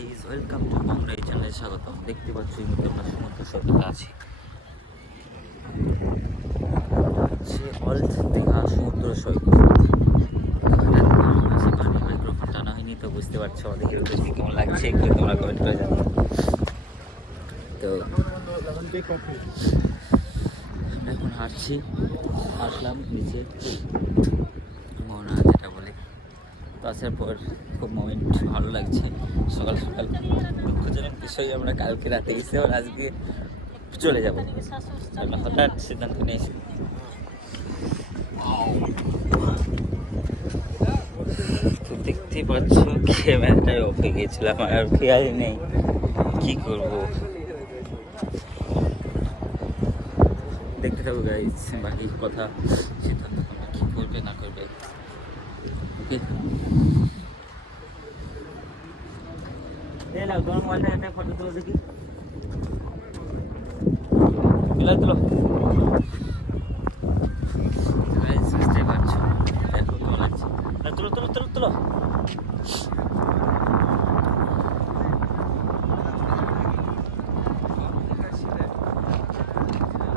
Guys, welcome to বংরাই চ্যানেলে স্বাগত। দেখতে পাচ্ছ এই মুহূর্তে আমরা সমুদ্র সৈকতে আছি। হচ্ছে অল্ড দীঘা সমুদ্র সৈকত। মাইক্রোফোন টানা হয়নি তো বুঝতে পারছো আমাদের দেখতে কেমন লাগছে, একটু তোমরা কমেন্ট করে জানো। তো আমরা এখন আসলাম নিচে মোহনা যেটা বলে। তো আসার পর খুব মোমেন্ট ভালো লাগছে। সকাল সকাল দুঃখজনক বিষয়, আমরা কালকে রাতে এসে আর আজকে চলে যাবো। আমরা হঠাৎ সিদ্ধান্ত নিয়েছি। তো দেখতেই পাচ্ছ ক্যামেরাটায় অফ হয়ে গিয়েছিলাম, আর খেয়াল নেই কি করব। দেখতে থাকো গাইজ, বাকি কথা সিদ্ধান্ত তোমরা কী করবে না করবে। ওকে, তোমার মোবাইলটা একটা ফটো তুলো দেখি। তুলো বুঝতে পারছো, দেখো কেমন লাগছে। তুলো তুলো তুলো তুলো।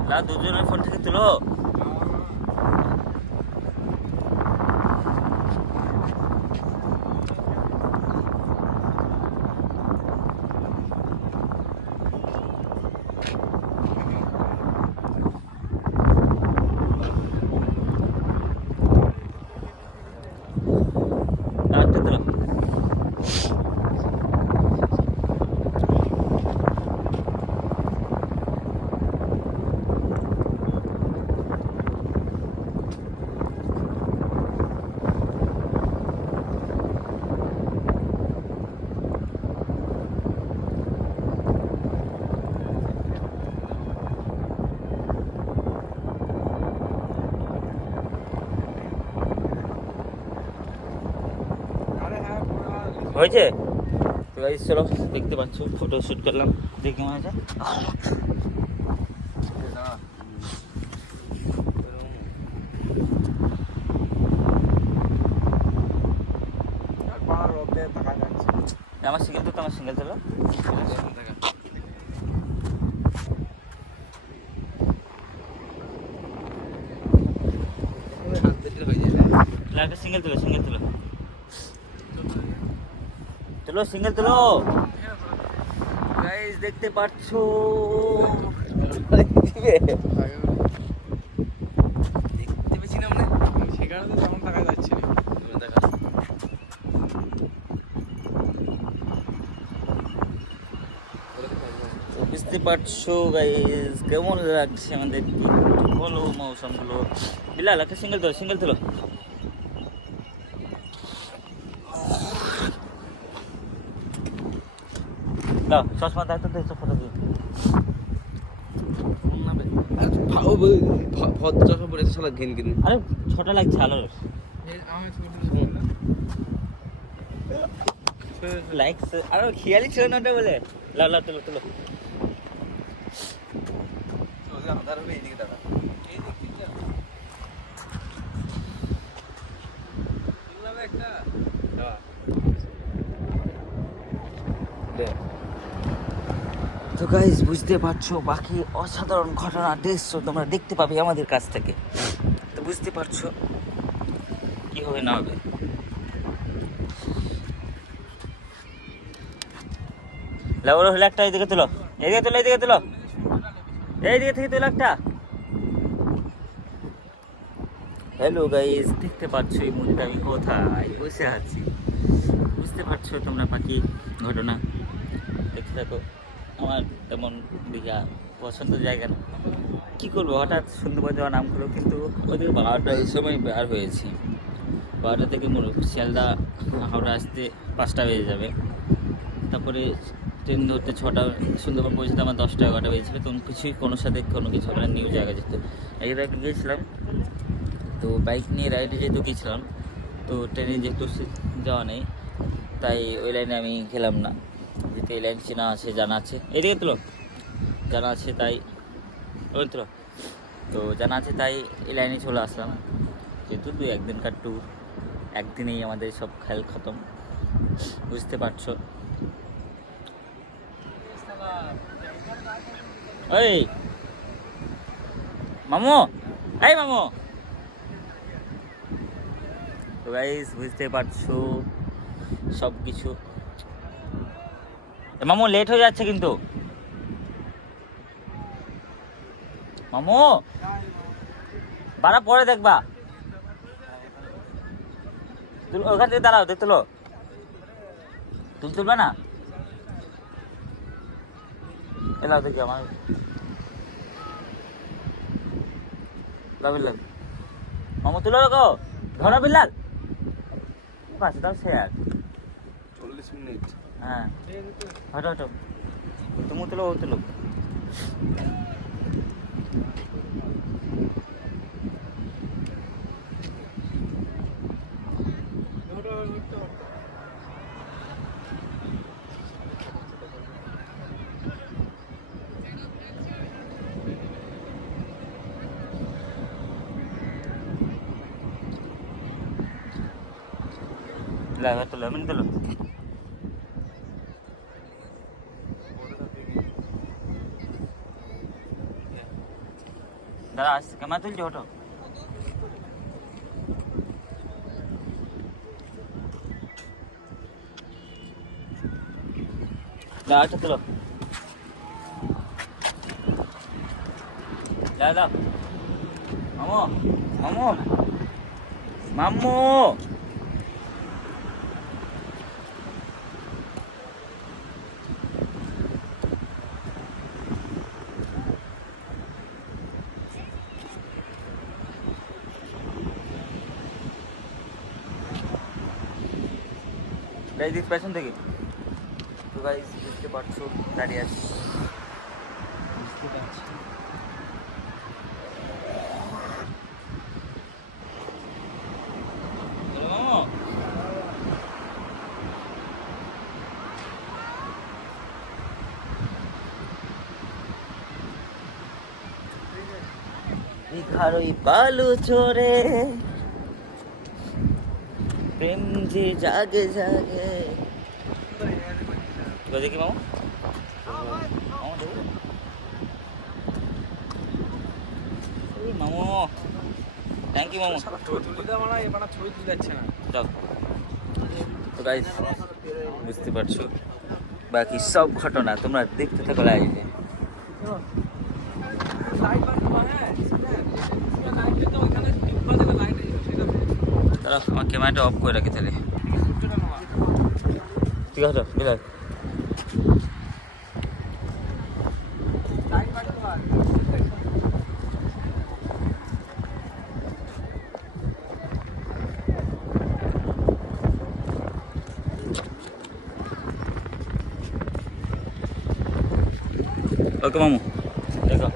না, দুজনের ফোন থেকে তুলো। হয়েছে তো গাইস, চলো দেখতে পাচ্ছ ফটো শ্যুট করলাম, দেখি কেমন আছে। আমার সিঙ্গেল তো আমার সিঙ্গেল চলো। সিঙ্গেল তুলো, সিঙ্গেল তুলো, চলো সিঙ্গেল তুলো। গাইস দেখতে পাচ্ছ দেখতে পেয়েছি না আমরা, সেখানে তো তেমন টাকা যাচ্ছে না। বুঝতে পারছো গাইস কেমন লাগছে আমাদের, বলো মৌসুমগুলো। বিলাল একটা সিঙ্গেল তুলো, সিঙ্গেল তুলো। চশমা দেখতে দেখছো ফটো দিয়ে চশমা পড়েছে সালা ঘিন ঘিন। আরে ছোট লাগছে আলো লাইকস, আরে খেয়ালই ছিল না ওটা বলে। লাও লাও তুলো তুলো। আধার হবে এইদিকে, দাদা এই দিকটা একটা তো গাইস বুঝতে পারছো, বাকি অসাধারণ ঘটনা দৃশ্য তোমরা দেখতে পাবে আমাদের কাছ থেকে। তো বুঝতে পারছো কি হবে না হবে। লাউর হলে একটা এইদিকে তুলো, এইদিকে তুলো, এইদিকে তুলো, এইদিকে থেকে তুলো একটা। হ্যালো গাইস, দেখতে পাচ্ছ এই মুহূর্তে আমি কোথায় বসে আছি। বুঝতে পারছো তোমরা বাকি ঘটনা দেখতে থাকো। আমার তেমন দীঘা পছন্দের জায়গা না, কী করবো, হঠাৎ সুন্দরবন যাওয়ার নাম করলো, কিন্তু ওদের 12টার সময় বের হয়েছি। 12টা থেকে শিয়ালদা হাওড়া আসতে 5টা বেজে যাবে। তারপরে ট্রেন ধরতে 6টা, সুন্দরবন পৌঁছতে আমার 10টা 11টা বেজেছিলো। তখন কোনো সাথে কোনো কিছু হবে না, নিউ জায়গা যেত। এর আগে গিয়েছিলাম তো বাইক নিয়ে রাইডে যেহেতু গিয়েছিলাম, তো ট্রেনে যেহেতু যাওয়া নেই, তাই ওই লাইনে আমি গেলাম না। যেহেতু এই লাইন চেনা আছে, জানা আছে, এদিকে তুলো, জানা আছে তাই ওই তুলো, তো জানা আছে তাই এই লাইনে চলে আসলাম। যেহেতু 2-1 দিনকার ট্যুর, একদিনেই আমাদের সব খেল খতম, বুঝতে পারছো। ওই মামু, এই মামু। তো গাইস বুঝতে পারছো সব কিছু। মামু লেট হয়ে যাচ্ছে কিন্তু। মামু বাড়া পরে দেখবা। ওখান থেকে দাঁড়াও, দেখতে লো। তুমি তুলবে না? এলাও দেখি আমার বিল্লাল। মামু তুলো গো, ধরো বিল্লাল। পাশে দাও শেয়ার 40 মিনিট। হ্যাঁ হটো হটো, তুমি তুলো, ও তুলো। এবার তুলো, এমনি তুলো। দাঁড়া আসছে, ক্যামেরা তুলছি, হটো। দাঁড়া একটা তুলো, দাঁড়া দাও। মামু মামু মামু, গাইজ দিক পেছন থেকে। তো গাইজ বুঝতে পারছো দাঁড়িয়ে আছি, বুঝতে পারছি। দীঘার ওই বালু চরে প্রেম যে জাগে জাগে। দেখি মামু, মামু দেখি। মামু থ্যাংক ইউ মামু। যাও। তো গাইস বুঝতে পারছো বাকি সব ঘটনা তোমরা দেখতে থাকো লাইভে। তারা আমার ক্যামেরাটা অফ করে রাখি তাহলে। ঠিক আছে বিলাল। ওকে মামু দেখো।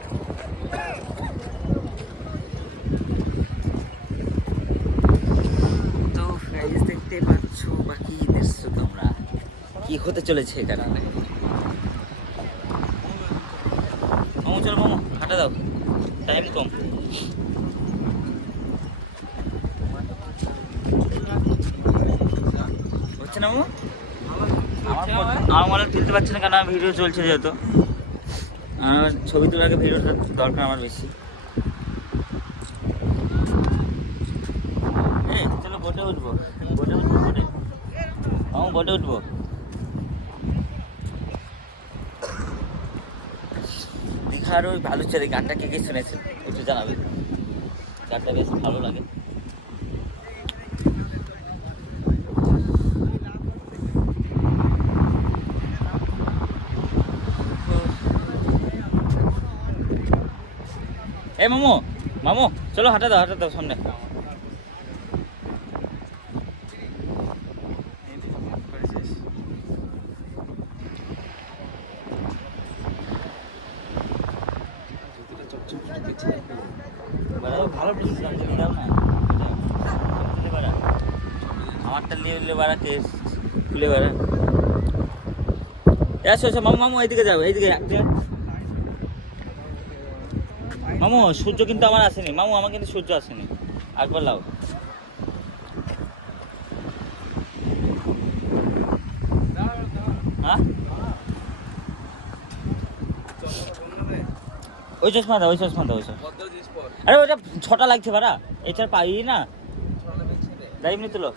তো গাইস দেখতে পাচ্ছ বাকি দৃশ্য তোমরা কি হতে চলেছে এখানে। মামু চলো মামু, হাঁটা দাও, টাইম কম। হচ্ছে না মামু? আমার মনে তুলতে পারছি না, কারণ ভিডিও চলছে যেহেতু। আমার ছবি তোলার আগে ভিডিওটা দরকার আমার বেশি। চলো বোটে উঠবো, বোটে উঠবো, বোটে আমার বোটে উঠবো। দীঘার ওই ভালুচরে গানটা কে কে শুনেছেন একটু জানাবে, গানটা বেশ ভালো লাগে। এই মামু, মামু চলো হাঁটা দাও সামনে। ভালো আমারটা নিয়ে উঠলে বাড়া কেস খুলে বাড়া। এসো মামু, মামু এইদিকে যাবো, এইদিকে। মামু সূর্য কিন্তু আমার আসেনি, মামু আমার কিন্তু সূর্য আসেনি, একবার লাও। হ্যাঁ ওই চশমা দাও, ওই চশমা দাও, ওই চশমা। কত জিনিস পর আরে ওটা 6টা লাগছে বাড়া, এটার পাই না। ছড়ানো বেশি নেই যাই এমনি তুলো।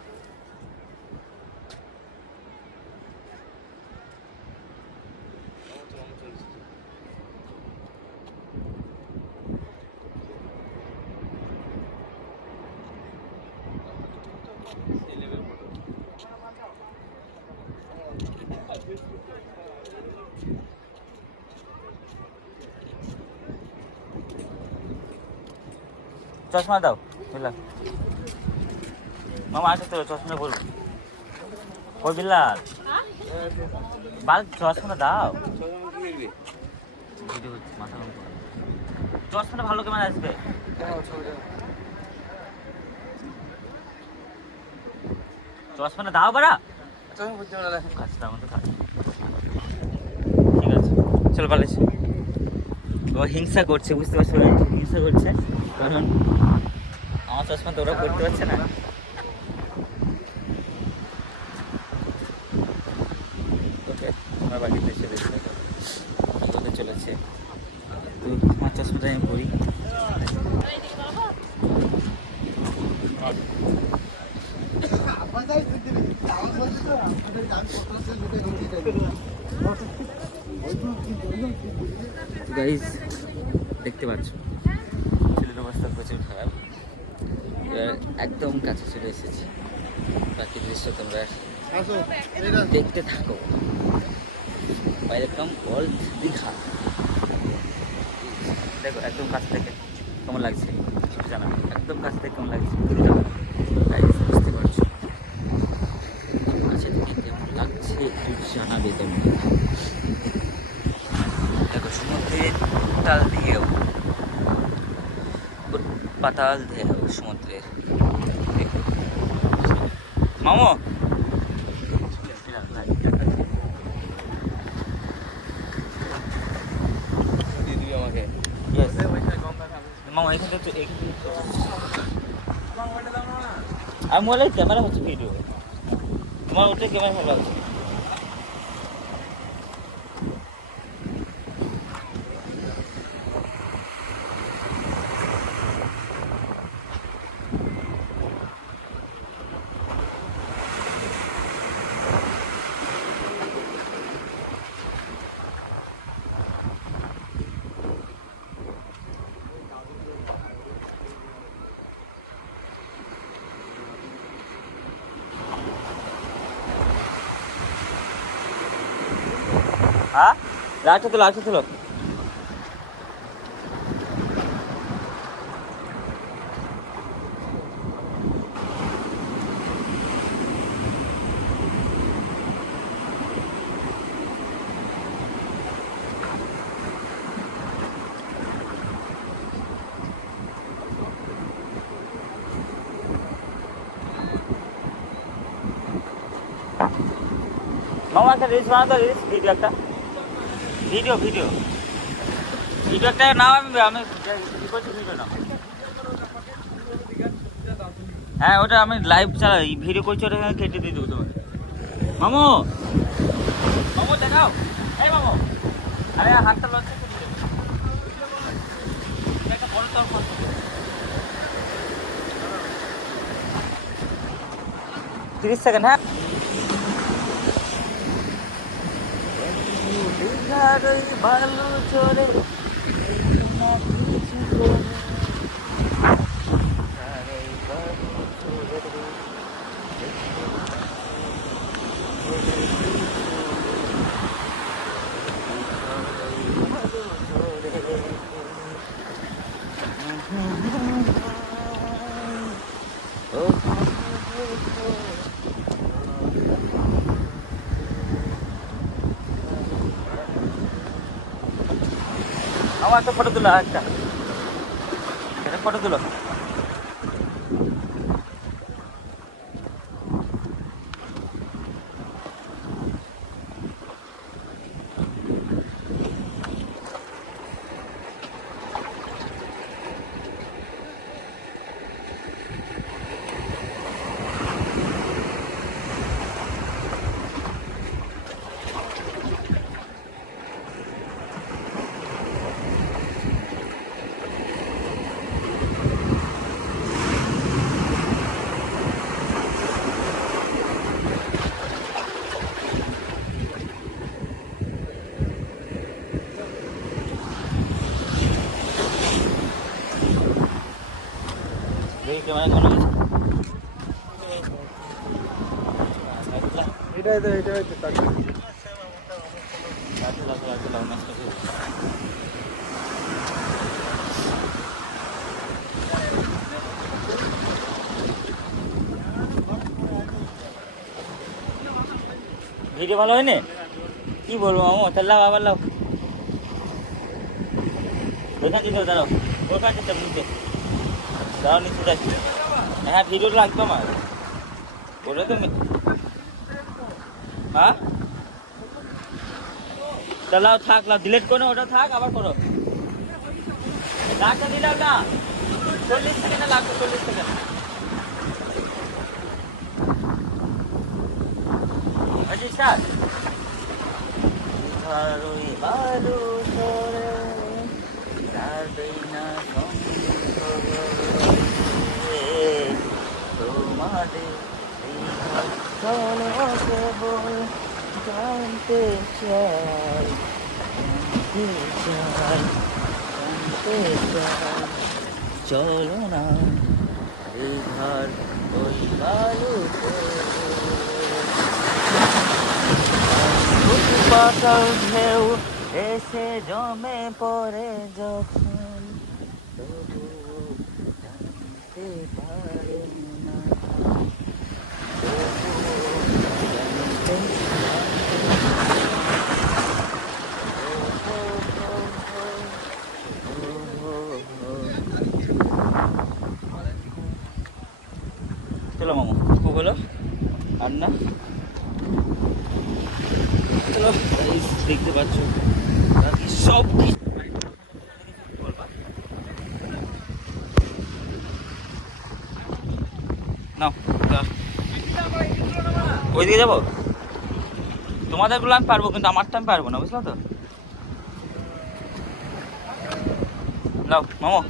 চশমা দাও বিল্লাল। মামা আসে তো চশমা বলবো। ওই বিল্লাল বাল চশমাটা দাও। ভিডিও হচ্ছে, মাথা গরম করো। চশমাটা ভালো ক্যামেরা আসবে। চশমাটা দাও বাড়া। কাজটা আমাদের কাজ। ঠিক আছে চল পালিস। ও হিংসা করছে, বুঝতে পারছো? হিংসা করছে কারণ আমার চশমা তো ওরা করতে পারছে না। ওকে আমার বাড়িতে চলে এসে চলেছে, তো আমার চশমাটা আমি পরি। গাইজ দেখতে পাচ্ছ ছেলের অবস্থা প্রচুর খারাপ। এবার একদম কাছে চলে এসেছি, বাকি দৃশ্য তোমরা দেখতে থাকো। Welcome old Digha. দেখো একদম কাছ থেকে কেমন লাগছে একটু জানাবে, একদম কাছ থেকে কেমন লাগছে গাইজ বুঝতে পারছো। কাছে থেকে কেমন লাগছে একটু জানাবে তোমরা। দেখো সমুদ্রের তাল দিয়েও পাতাল ঢেউ সমুদ্রের। মামো দিয়ে দিবি আমাকে মামা এখানে তো আর মোবাইলের ক্যামেরা হচ্ছে ভিডিও, তোমার ওটাই ক্যামেরা ভালো আছে। হ্যাঁ লাইটটা তো, লাইটটা তুলো। মামা একটা রিলস বানাতো, রিলস ভিডিও একটা, ভিডিও ভিডিও ভিডিও একটা নাও। আমি কি করছি ভিডিও নাও। হ্যাঁ ওটা আমি লাইভ চালাই, ভিডিও করছি, ওটা কেটে দিয়ে দেবো তোমাকে। মামু মামু দেখাও, এই মামু আরে হাতটা লজ্জা করে দিও। একটা বড় তোর 30 সেকেন্ড। হ্যাঁ ভালো চলে আমার একটা ফটো তুলো, একটা ফটো তুলো। ক্যামেরা কেমন হয়েছে? এটাই তো তাকে ভিডিও ভালো হয়নি? কি বলবো মামু, তাহলে লাও আবার লাও। ওইখান থেকে দাঁড়াও, ওইখান থেকে নিচে দাঁড়াও, নিচে যাচ্ছি। হ্যাঁ ভিডিওটা লাগবে আমার, ওটা তো হ্যাঁ তাহলে থাক, লাও ডিলেট করো, ওটা থাক, আবার করো। ডাকটা দিলাম না, 40 সেকেন্ডে লাগবে, 40 সেকেন্ড। আচ্ছা স্টার্ট। ভালোই ভালো করে যাবে না তোমাদের চলো কেবল জানতে চাই, চলো না এই ঘর ওই ভালো পাতাল ঢেউ এসে জমে পড়ে যখন, তবুও জানতে পারে না, চলো মামু ও বলো আর না। চলো দেখতে পাচ্ছ বাকি সব নাও, ওইদিকে যাবো। তোমাদেরগুলো আমি পারবো, কিন্তু আমারটা আমি পারবো না, বুঝলো তো। নাও মামু,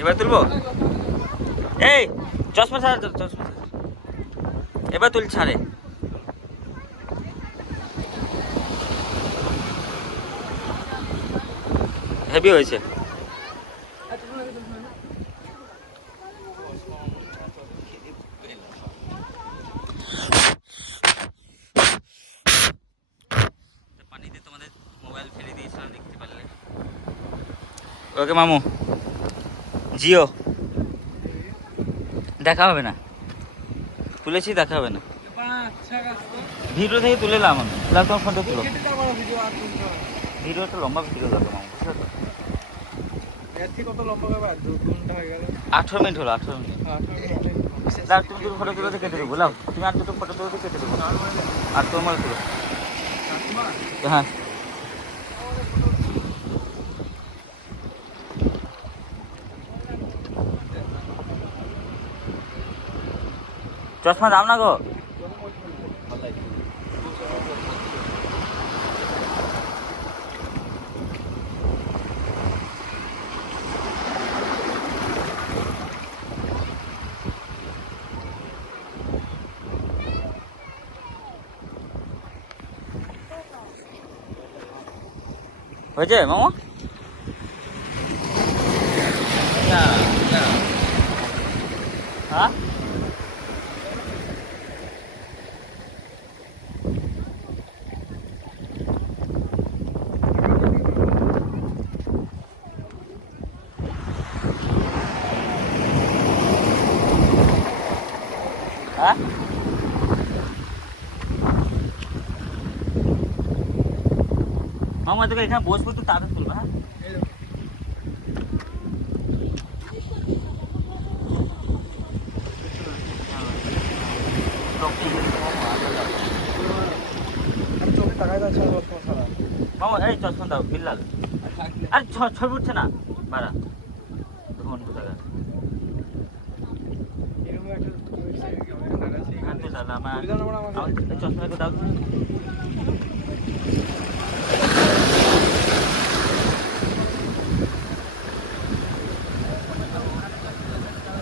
এবার তুলবো। এই চশমা ছাড়া, চশমা এবার তুল, ছাড়ে। হেভি হয়েছে। পানিতে তোমাদের মোবাইল ফেলে দিয়েছিলাম, দেখতে পারলে। ওকে মামু, জিও দেখা হবে না, তুলেছি দেখা হবে না। ভিডিও থেকে তুলে এলাম আমি, তোমার ফোনটা তুলো। ভিডিওটা লম্বা ভিডিও লাগবে মামু, বুঝলো তো। কত লম্বা ব্যাপার, 2 ঘন্টা হয়ে গেল। 18 মিনিট হলো, 18 মিনিট। তুমি দুটো ফটো তুলে কেটে দেবো, লাও তুমি আর দুটো ফটো তুলে কেটে দেবো, আর তোমার তুলো। হ্যাঁ চশমা দাও না গো। হয়েছে মামা? না না হ্যাঁ হ্যাঁ মামা, তোকে এখানে বসবো, তো তাড়াতাড়ি তুলবা। হ্যাঁ চোখে তাকাই যাচ্ছে না চশমা ছাড়া। মামা এই চশমা দাও, বিল্লাল। আরে ছবি উঠছে না বাড়া, ধন কোথাকা। এরকম একটা এখান থেকে দাদা আমার এই চশমাটা দাও।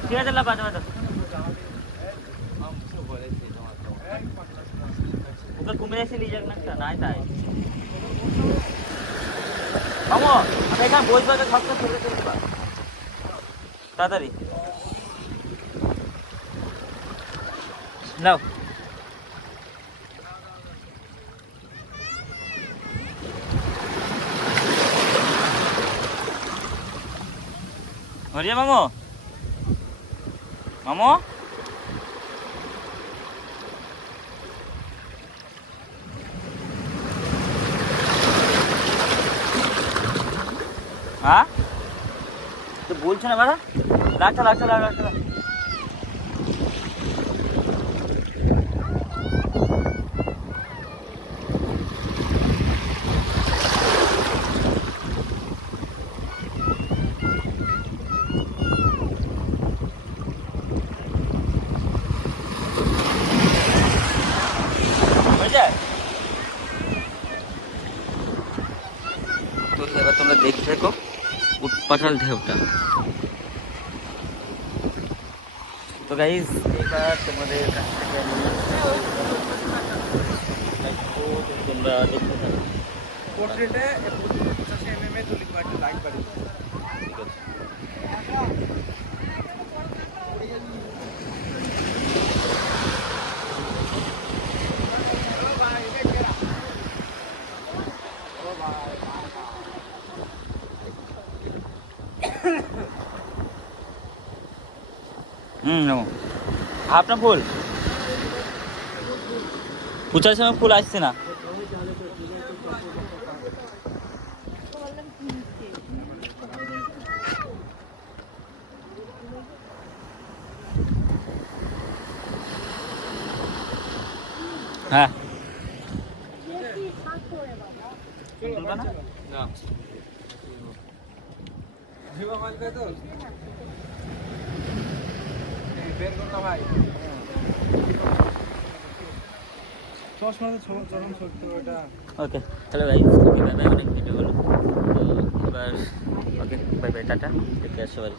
ঠিক আছে, বাজা বাজা। ওকে কুমিরে এসে নিয়ে যাক না, একটা নাই তাই। মামা আমি এখানে বসবো, তো সবটা ফেলে ফেলতে পার। তাড়াতাড়ি নাও। হরিয়া মামো, মামো হ্যাঁ তো বলছো না বাড়া, লাগছে লাগছে লাগছে। তো এবার তোমরা দেখতে থাকো উটপাটাল ঢেউটা। তো গাইজ এবার তোমাদের কাছ থেকে আমি তোমরা দেখতে থাকো। পোর্ট্রেটে 50 mm তুলি একটু লাইট বাড়ি। ঠিক আছে। আপনার ফুল পূজার সময় ফুল আসছে না। হ্যাঁ তুলবা না? ভিভা মাল কে তো এই বের করতে ভাই চশমাতে চরম সত্য ওটা। ওকে চলো গাইজ, ওকে বাই বাই, অনেক ভিডিও হলো তো এবার। ওকে বাই বাই, টাটা, টেক কেয়ার সবাই।